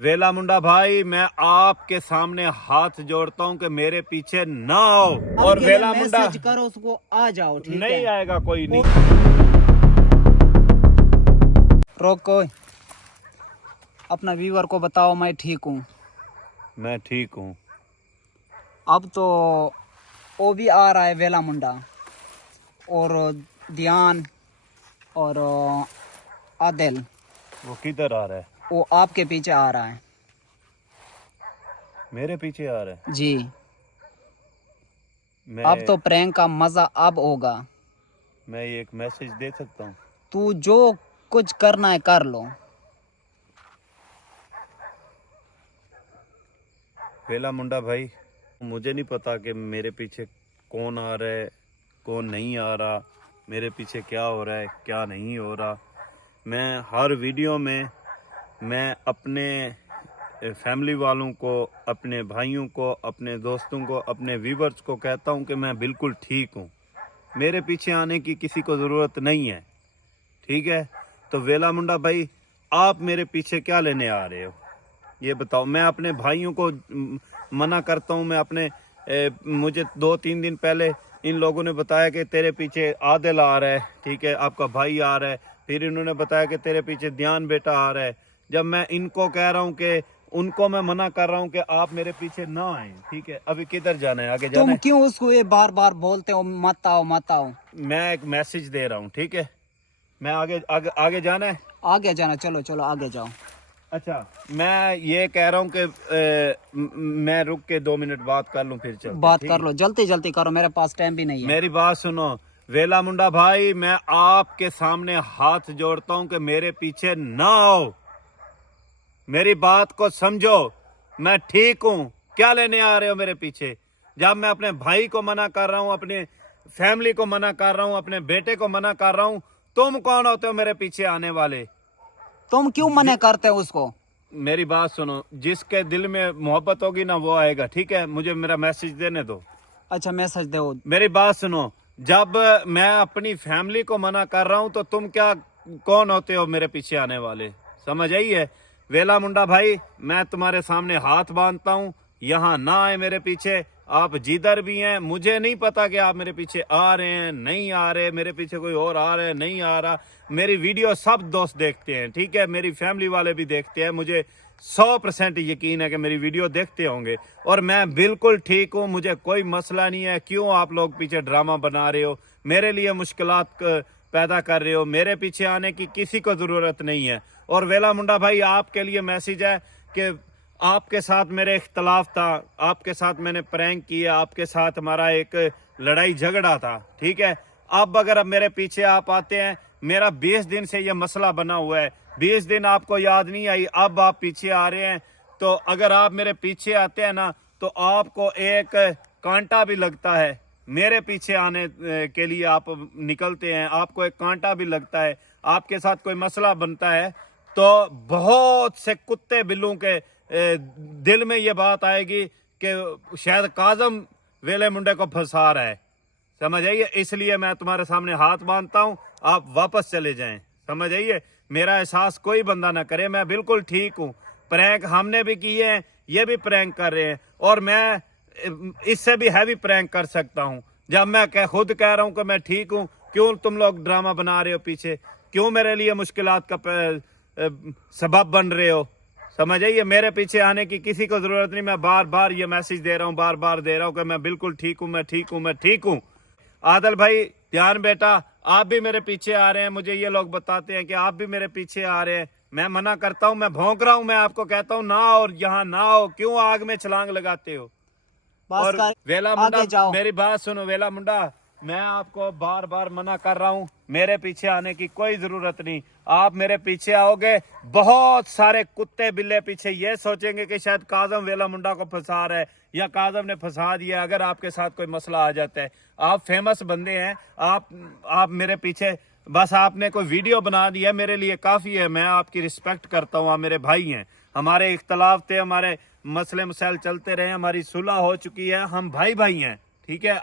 वेला मुंडा भाई, मैं आपके सामने हाथ जोड़ता हूँ कि मेरे पीछे ना आओ। और वेला मुंडा मैसेज करो उसको, आ जाओ। ठीक नहीं है, आएगा, कोई नहीं। रोको, अपना व्यूअर को बताओ मैं ठीक हूँ। मैं ठीक हूँ। अब तो वो भी आ रहा है वेला मुंडा, और ध्यान और आदिल, वो किधर आ रहा है? वो आपके पीछे आ रहा है। मेरे पीछे आ रहा है। जी, अब मैं तो प्रैंक का मजा अब होगा। मैं ये एक मैसेज दे सकता हूँ? तू जो कुछ करना है कर लो। वेला मुंडा भाई, मुझे नहीं पता कि मेरे पीछे कौन आ रहा है, कौन नहीं आ रहा, मेरे पीछे क्या हो रहा है, क्या नहीं हो रहा। मैं हर वीडियो में मैं अपने फैमिली वालों को, अपने भाइयों को, अपने दोस्तों को, अपने व्यूवर्स को कहता हूं कि मैं बिल्कुल ठीक हूं। मेरे पीछे आने की किसी को ज़रूरत नहीं है। ठीक है, तो वेला मुंडा भाई, आप मेरे पीछे क्या लेने आ रहे हो ये बताओ। मैं अपने भाइयों को मना करता हूं। मैं अपने मुझे 2-3 दिन पहले इन लोगों ने बताया कि तेरे पीछे आदिल आ रहा है, ठीक है, आपका भाई आ रहा है। फिर इन्होंने बताया कि तेरे पीछे ध्यान बेटा आ रहा है। जब मैं इनको कह रहा हूं कि उनको मैं मना कर रहा हूं कि आप मेरे पीछे ना आए, ठीक है, अभी किधर जाना है, आगे जाना तुम है। क्यों उसको ये बार बार बोलते हो मत आओ मत आओ? मैं एक मैसेज दे रहा हूं, ठीक है। मैं आगे आगे आगे जाना है। आगे जाना, चलो चलो आगे जाओ। अच्छा, मैं ये कह रहा हूँ कि मैं रुक के 2 मिनट बात कर लूँ, फिर चलते हैं, बात ठीक कर है। लो, जल्दी जल्दी करो, मेरे पास टाइम भी नहीं है। मेरी बात सुनो वेला मुंडा भाई, मैं आपके सामने हाथ जोड़ता हूँ कि मेरे पीछे ना आओ। मेरी बात को समझो, मैं ठीक हूँ। क्या लेने आ रहे हो मेरे पीछे? जब मैं अपने भाई को मना कर रहा हूँ, अपने फैमिली को मना कर रहा हूँ, अपने बेटे को मना कर रहा हूँ, तुम कौन होते हो मेरे पीछे आने वाले? तुम क्यों मना करते हो उसको? मेरी बात सुनो, जिसके दिल में मोहब्बत होगी ना वो आएगा, ठीक है। मुझे मेरा मैसेज देने दो। अच्छा, मैसेज दो। मेरी बात सुनो, जब मैं अपनी फैमिली को मना कर रहा हूं तो तुम क्या, कौन होते हो मेरे पीछे आने वाले? समझ आई है? वेला मुंडा भाई, मैं तुम्हारे सामने हाथ बांधता हूं, यहाँ ना आए मेरे पीछे। आप जिधर भी हैं, मुझे नहीं पता कि आप मेरे पीछे आ रहे हैं नहीं आ रहे, मेरे पीछे कोई और आ रहा है नहीं आ रहा। मेरी वीडियो सब दोस्त देखते हैं, ठीक है, मेरी फैमिली वाले भी देखते हैं। मुझे 100% यकीन है कि मेरी वीडियो देखते होंगे और मैं बिल्कुल ठीक हूँ, मुझे कोई मसला नहीं है। क्यों आप लोग पीछे ड्रामा बना रहे हो, मेरे लिए मुश्किलात पैदा कर रहे हो? मेरे पीछे आने की किसी को ज़रूरत नहीं है। और वेला मुंडा भाई, आपके लिए मैसेज है कि आपके साथ मेरे इख्तलाफ था, आपके साथ मैंने प्रैंक किया, आपके साथ हमारा एक लड़ाई झगड़ा था, ठीक है। अब मेरे पीछे आप आते हैं, मेरा 20 दिन से ये मसला बना हुआ है, 20 दिन आपको याद नहीं आई, अब आप पीछे आ रहे हैं। तो अगर आप मेरे पीछे आते हैं ना, तो आपको एक कांटा भी लगता है। मेरे पीछे आने के लिए आप निकलते हैं, आपको एक कांटा भी लगता है। आपके साथ कोई मसला बनता है तो बहुत से कुत्ते बिल्लों के दिल में ये बात आएगी कि शायद काजम वेले मुंडे को फंसा रहा है। समझ आइए, इसलिए मैं तुम्हारे सामने हाथ बांधता हूं, आप वापस चले जाएं। समझ आइए, मेरा एहसास कोई बंदा ना करे, मैं बिल्कुल ठीक हूं। प्रैंक हमने भी किए हैं, ये भी प्रैंक कर रहे हैं, और मैं इससे भी हैवी प्रैंक कर सकता हूं। जब मैं खुद कह रहा हूं कि मैं ठीक हूं, क्यों तुम लोग ड्रामा बना रहे हो पीछे? क्यों मेरे लिए मुश्किलात का सबब बन रहे हो? समझ आइए, मेरे पीछे आने की किसी को जरूरत नहीं। मैं बार बार ये मैसेज दे रहा हूँ, बार बार दे रहा हूँ कि मैं बिल्कुल ठीक हूँ, मैं ठीक हूँ, मैं ठीक हूँ। आदल भाई, ध्यान बेटा, आप भी मेरे पीछे आ रहे हैं। मुझे ये लोग बताते हैं कि आप भी मेरे पीछे आ रहे हैं। मैं मना करता हूँ, मैं भौंक रहा हूँ, मैं आपको कहता हूँ ना, और यहाँ ना हो। क्यों आग में छलांग लगाते हो? बस और कर, वेला मुंडा, आगे जाओ। मेरी बात सुनो वेला मुंडा, मैं आपको बार बार मना कर रहा हूं, मेरे पीछे आने की कोई जरूरत नहीं। आप मेरे पीछे आओगे, बहुत सारे कुत्ते बिल्ले पीछे ये सोचेंगे कि शायद काजम वेला मुंडा को फंसा रहा है, या काजम ने फंसा दिया। अगर आपके साथ कोई मसला आ जाता है, आप फेमस बंदे हैं, आप मेरे पीछे, बस आपने कोई वीडियो बना दिया, मेरे लिए काफ़ी है। मैं आपकी रिस्पेक्ट करता हूँ, आप मेरे भाई हैं। हमारे इख्तलाफ थे, हमारे मसले मसाइल चलते रहे, हमारी सुलह हो चुकी है, हम भाई भाई हैं, ठीक है।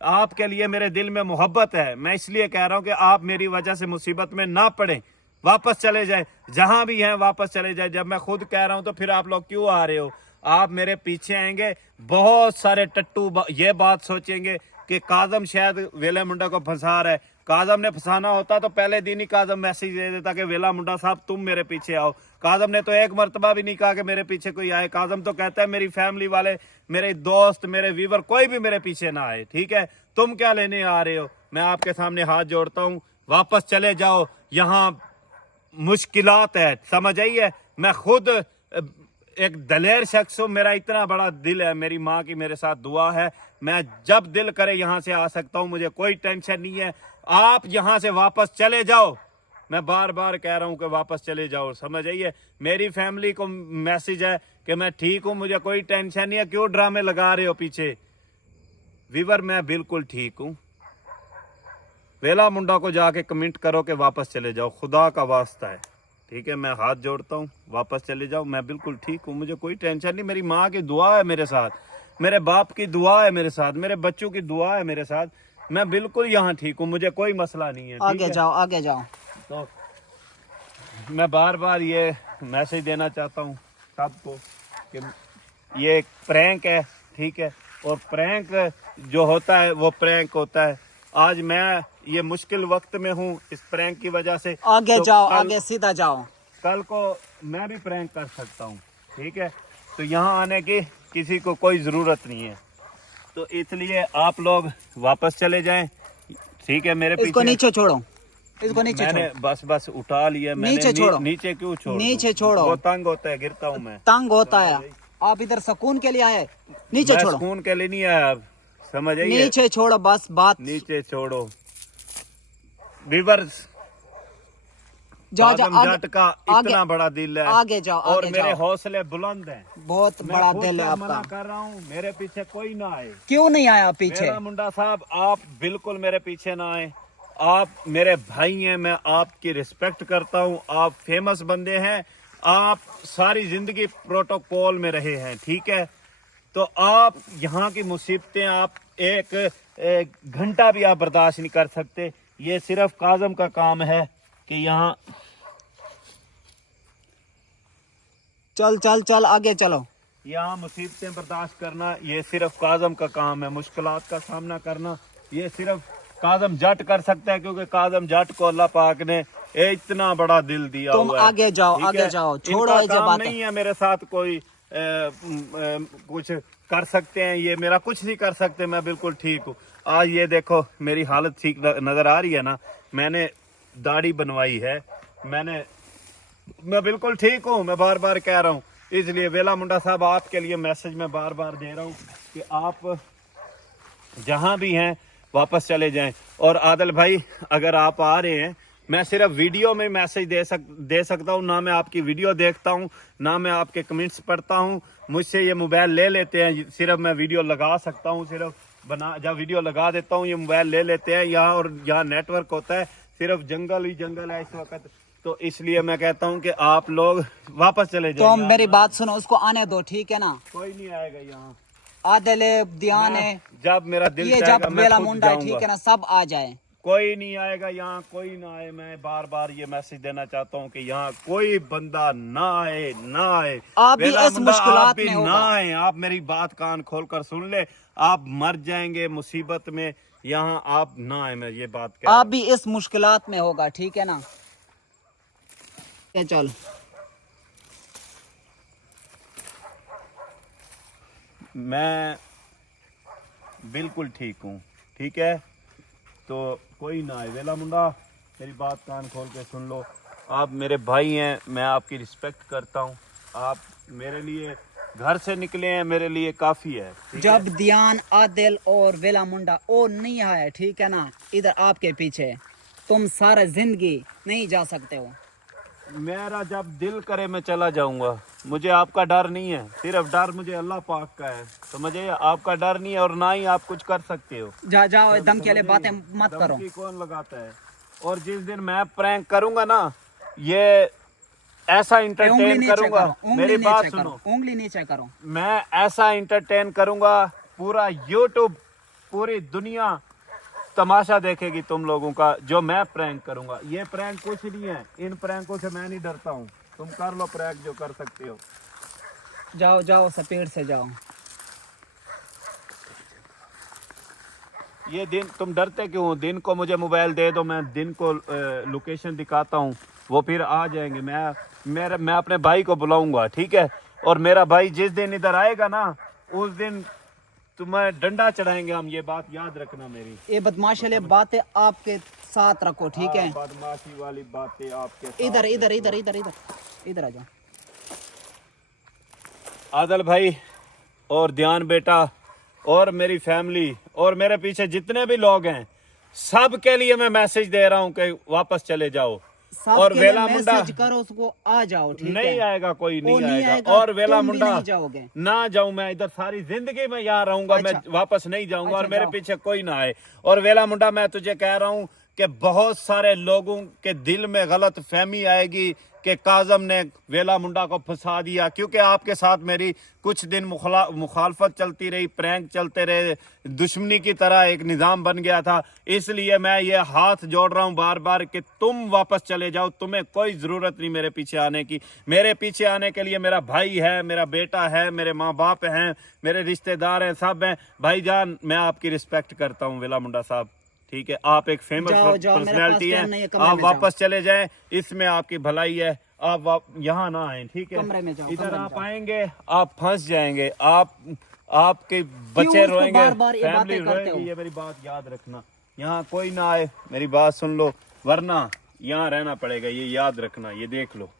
आपके लिए मेरे दिल में मोहब्बत है, मैं इसलिए कह रहा हूँ कि आप मेरी वजह से मुसीबत में ना पड़े, वापस चले जाए, जहां भी हैं वापस चले जाए। जब मैं खुद कह रहा हूं तो फिर आप लोग क्यों आ रहे हो? आप मेरे पीछे आएंगे, बहुत सारे टट्टू ये बात सोचेंगे कि काजम शायद वेला मुंडा को फंसा रहा है। काजम ने फंसाना होता तो पहले दिन ही काजम मैसेज दे देता कि वेला मुंडा साहब तुम मेरे पीछे आओ। काजम ने तो एक मर्तबा भी नहीं कहा कि मेरे पीछे कोई आए। काजम तो कहता है मेरी फैमिली वाले, मेरे दोस्त, मेरे व्यूवर कोई भी मेरे पीछे ना आए, ठीक है? तुम क्या लेने आ रहे हो? मैं आपके सामने हाथ जोड़ता हूँ, वापस चले जाओ, यहाँ मुश्किलात है, समझ आई है? मैं खुद एक दलेर शख्स हूँ, मेरा इतना बड़ा दिल है, मेरी माँ की मेरे साथ दुआ है, मैं जब दिल करे यहाँ से आ सकता हूँ, मुझे कोई टेंशन नहीं है। आप यहाँ से वापस चले जाओ, मैं बार बार कह रहा हूँ कि वापस चले जाओ, समझ आइए? मेरी फैमिली को मैसेज है कि मैं ठीक हूँ, मुझे कोई टेंशन नहीं है। क्यों ड्रामे लगा रहे हो पीछे? वीवर मैं बिल्कुल ठीक हूँ। वेला मुंडा को जाके कमेंट करो कि वापस चले जाओ, खुदा का वास्ता है, ठीक है? मैं हाथ जोड़ता हूँ, वापस चले जाओ, मैं बिल्कुल ठीक हूँ, मुझे कोई टेंशन नहीं। मेरी माँ की दुआ है मेरे साथ, मेरे बाप की दुआ है मेरे साथ, मेरे बच्चों की दुआ है मेरे साथ, मैं बिल्कुल यहाँ ठीक हूँ, मुझे कोई मसला नहीं है। आगे जाओ, आगे जाओ। तो मैं बार बार ये मैसेज देना चाहता हूँ सबको कि ये एक प्रैंक है, ठीक है? और प्रैंक जो होता है वो प्रैंक होता है। आज मैं ये मुश्किल वक्त में हूँ इस प्रैंक की वजह से। आगे तो जाओ, आगे सीधा जाओ। कल को मैं भी प्रैंक कर सकता हूँ, ठीक है? तो यहाँ आने की किसी को कोई ज़रूरत नहीं है, तो इसलिए आप लोग वापस चले जाएं, ठीक है? मेरे इसको पीछे नीचे छोड़ो, इसको नीचे मैंने छोड़ो। बस उठा लिया मैंने। नीचे छोड़ो। नीचे क्यों छोड़ नीचे दूं? छोड़ो। वो तंग होता है, गिरता हूँ मैं। तंग होता है, आप इधर सुकून के लिए आए, नीचे मैं छोड़ो, सुकून के लिए नहीं आया, अब समझ आइए? नीचे छोड़ो, बस बात। नीचे छोड़ो। रिवर्स जाओ जाओ, काजम जट का आगे इतना बड़ा दिल है, आगे जाओ, और आगे मेरे जाओ। हौसले बुलंद हैं। बहुत मैं बड़ा खुद दिल है से मना आपका। कर रहा हूँ, मेरे पीछे कोई ना आए। क्यों नहीं आया पीछे? मेरा मुंडा साहब आप बिल्कुल मेरे पीछे ना आए। आप मेरे भाई हैं, मैं आपकी रिस्पेक्ट करता हूँ, आप फेमस बंदे हैं, आप सारी जिंदगी प्रोटोकॉल में रहे हैं, ठीक है? तो आप यहाँ की मुसीबतें आप एक घंटा भी आप बर्दाश्त नहीं कर सकते। ये सिर्फ काजम का काम है कि यहाँ चल चल चल, आगे चलो। मुसीबतें बर्दाश्त करना ये सिर्फ काजम का काम है। मुश्किलात का सामना करना ये सिर्फ काजम जट कर सकता है, क्योंकि काजम जट को अल्लाह पाक ने इतना बड़ा दिल दिया तुम हुआ है। आगे जाओ, ठीक आगे है? जाओ, छोड़ो इनका ये काम बातें। नहीं है मेरे साथ कोई कुछ कर सकते हैं, ये मेरा कुछ नहीं कर सकते, मैं बिल्कुल ठीक हूँ। आज ये देखो मेरी हालत ठीक नजर आ रही है ना, मैंने दाढ़ी बनवाई है, मैं बिल्कुल ठीक हूँ, मैं बार बार कह रहा हूँ। इसलिए वेला मुंडा साहब आपके लिए मैसेज मैं बार बार दे रहा हूँ कि आप जहाँ भी हैं वापस चले जाएं। और आदिल भाई अगर आप आ रहे हैं, मैं सिर्फ वीडियो में मैसेज दे सकता हूँ, ना मैं आपकी वीडियो देखता हूँ, ना मैं आपके कमेंट्स पढ़ता हूँ। मुझसे ये मोबाइल ले लेते हैं, सिर्फ मैं वीडियो लगा सकता हूँ, सिर्फ जब वीडियो लगा देता हूँ ये मोबाइल ले लेते हैं यहाँ, और यहाँ नेटवर्क होता है, सिर्फ जंगल ही जंगल है इस वक्त। तो इसलिए मैं कहता हूँ कि आप लोग वापस चले जाओ। तो मेरी बात सुनो, उसको आने दो, ठीक है ना? कोई नहीं आएगा यहाँ, आदिल है, ध्यान है, जब मेरा दिल ये चाहेगा जब मैं वेला खुद मुंडा है, जाऊंगा। ठीक है ना? सब आ जाए। कोई नहीं आएगा यहाँ, कोई ना आए। मैं बार बार ये मैसेज देना चाहता हूँ कि यहाँ कोई बंदा ना आए, ना आए। आप भी वेला इस मुंडा, मुश्किलात आप भी में ना होगा। आए। आप मेरी बात कान खोल कर सुन ले, आप मर जाएंगे मुसीबत में, यहाँ आप ना आए। मैं ये बात कह रहा आप भी इस मुश्किलात में होगा, ठीक है ना? ये चल, मैं बिल्कुल ठीक हूँ, ठीक है? तो कोई ना आए। वेला मुंडा मेरी बात कान खोल के सुन लो, आप मेरे भाई हैं, मैं आपकी रिस्पेक्ट करता हूँ, आप मेरे लिए घर से निकले हैं, मेरे लिए काफ़ी है, ठीक है? जब ध्यान, आदिल और वेला मुंडा और नहीं आए, ठीक है ना, इधर आपके पीछे, तुम सारा जिंदगी नहीं जा सकते हो। मेरा जब दिल करे मैं चला जाऊंगा, मुझे आपका डर नहीं है, सिर्फ डर मुझे अल्लाह पाक का है, समझे? आपका डर नहीं है और ना ही आप कुछ कर सकते हो। जाओ, दम के लिए बातें मत करो। धमकी कौन लगाता है? और जिस दिन मैं प्रैंक करूंगा ना, ये ऐसा उंगली इंटरटेन नीचे करूंगा, करो, उंगली मेरी बात नीचे सुनो, करो, उंगली नीचे करो। मैं ऐसा इंटरटेन करूंगा, पूरा यूट्यूब, पूरी दुनिया तमाशा देखेगी तुम लोगों का जो मैं प्रैंक करूंगा। ये प्रैंक कुछ नहीं है, इन प्रैंकों से मैं नहीं डरता हूँ। तुम कर लो प्रैंक जो कर सकते हो। जाओ जाओ स्पीड से जाओ। ये दिन तुम डरते क्यों हो? दिन को मुझे मोबाइल दे दो, मैं दिन को लोकेशन दिखाता हूँ, वो फिर आ जाएंगे। मैं अपने भाई को बुलाऊंगा, ठीक है? और मेरा भाई जिस दिन इधर आएगा ना, उस दिन तुम्हें डंडा चढ़ाएंगे हम। ये बात याद रखना मेरी। ये बदमाशी वाली बातें आपके साथ रखो, ठीक है? बदमाशी वाली बातें आपके साथ इधर इधर इधर इधर इधर इधर आ जाओ। आदल भाई और ध्यान बेटा और मेरी फैमिली और मेरे पीछे जितने भी लोग हैं, सब के लिए मैं मैसेज दे रहा हूँ कि वापस चले जाओ। सब और के लिए वेला मुंडा मैसेज करो उसको, आ जाओ, ठीक नहीं है? आएगा, कोई वो नहीं आएगा। आएगा, और वेला तुम भी मुंडा नहीं जाओगे। ना जाऊं मैं इधर, सारी जिंदगी में यहाँ रहूंगा। मैं अच्छा। वापस नहीं जाऊंगा। और अच्छा, मेरे जाओ। पीछे कोई ना आए। और वेला मुंडा मैं तुझे कह रहा हूँ कि बहुत सारे लोगों के दिल में गलत फहमी आएगी कि काजम ने वेला मुंडा को फंसा दिया, क्योंकि आपके साथ मेरी कुछ दिन मुखालफत चलती रही, प्रैंक चलते रहे, दुश्मनी की तरह एक निज़ाम बन गया था। इसलिए मैं ये हाथ जोड़ रहा हूँ बार बार कि तुम वापस चले जाओ। तुम्हें कोई ज़रूरत नहीं मेरे पीछे आने की। मेरे पीछे आने के लिए मेरा भाई है, मेरा बेटा है, मेरे माँ बाप हैं, मेरे रिश्तेदार हैं, सब हैं। भाईजान मैं आपकी रिस्पेक्ट करता हूँ वेला मुंडा साहब, ठीक है? आप एक फेमस जाओ, जाओ, मेरे पास पर्सनैलिटी टाइम नहीं है, है। कमरे आप में वापस चले जाएं, इसमें आपकी भलाई है। आप यहाँ ना आए, ठीक है? कमरे में जाओ, इधर कमरे में आप जाओ। आएंगे आप फंस जाएंगे। आपके बच्चे उसको रोएंगे, बार-बार ये फैमिली बातें करते रोएगी। हो? ये मेरी बात याद रखना, यहाँ कोई ना आए, मेरी बात सुन लो, वरना यहाँ रहना पड़ेगा। ये याद रखना, ये देख लो,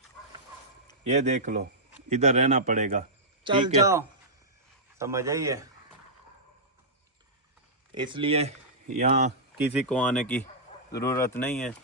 ये देख लो, इधर रहना पड़ेगा, चल ठीक है? जाओ। समझ आइए? इसलिए यहाँ किसी को आने की जरूरत नहीं है।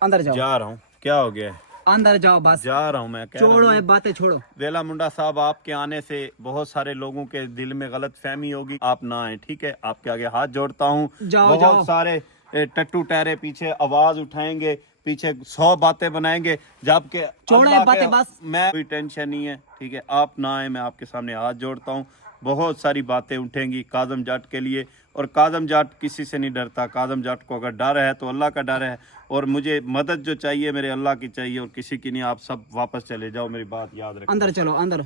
अंदर जाओ, जा रहा हूँ। क्या हो गया है? अंदर जाओ, बस जा रहा हूँ। मैं कह रहा छोड़ो हूँ ये बातें, छोड़ो। वेला मुंडा साहब, आपके आने से बहुत सारे लोगों के दिल में गलत फहमी होगी। आप ना आए, ठीक है? आपके आगे हाथ जोड़ता हूँ। जाओ, बहुत जाओ। सारे टट्टू टहरे पीछे आवाज उठाएंगे, पीछे 100 बातें बनाएंगे, जबकि छोड़ो ये अल्लाह बातें, के- बस। मैं कोई टेंशन नहीं है, ठीक है? आप ना आए, मैं आपके सामने हाथ जोड़ता हूँ। बहुत सारी बातें उठेंगी काजम जाट के लिए, और काजम जाट किसी से नहीं डरता। काजम जाट को अगर डर है तो अल्लाह का डर है, और मुझे मदद जो चाहिए मेरे अल्लाह की चाहिए, और किसी की नहीं। आप सब वापस चले जाओ, मेरी बात याद रखो। अंदर चलो, अंदर।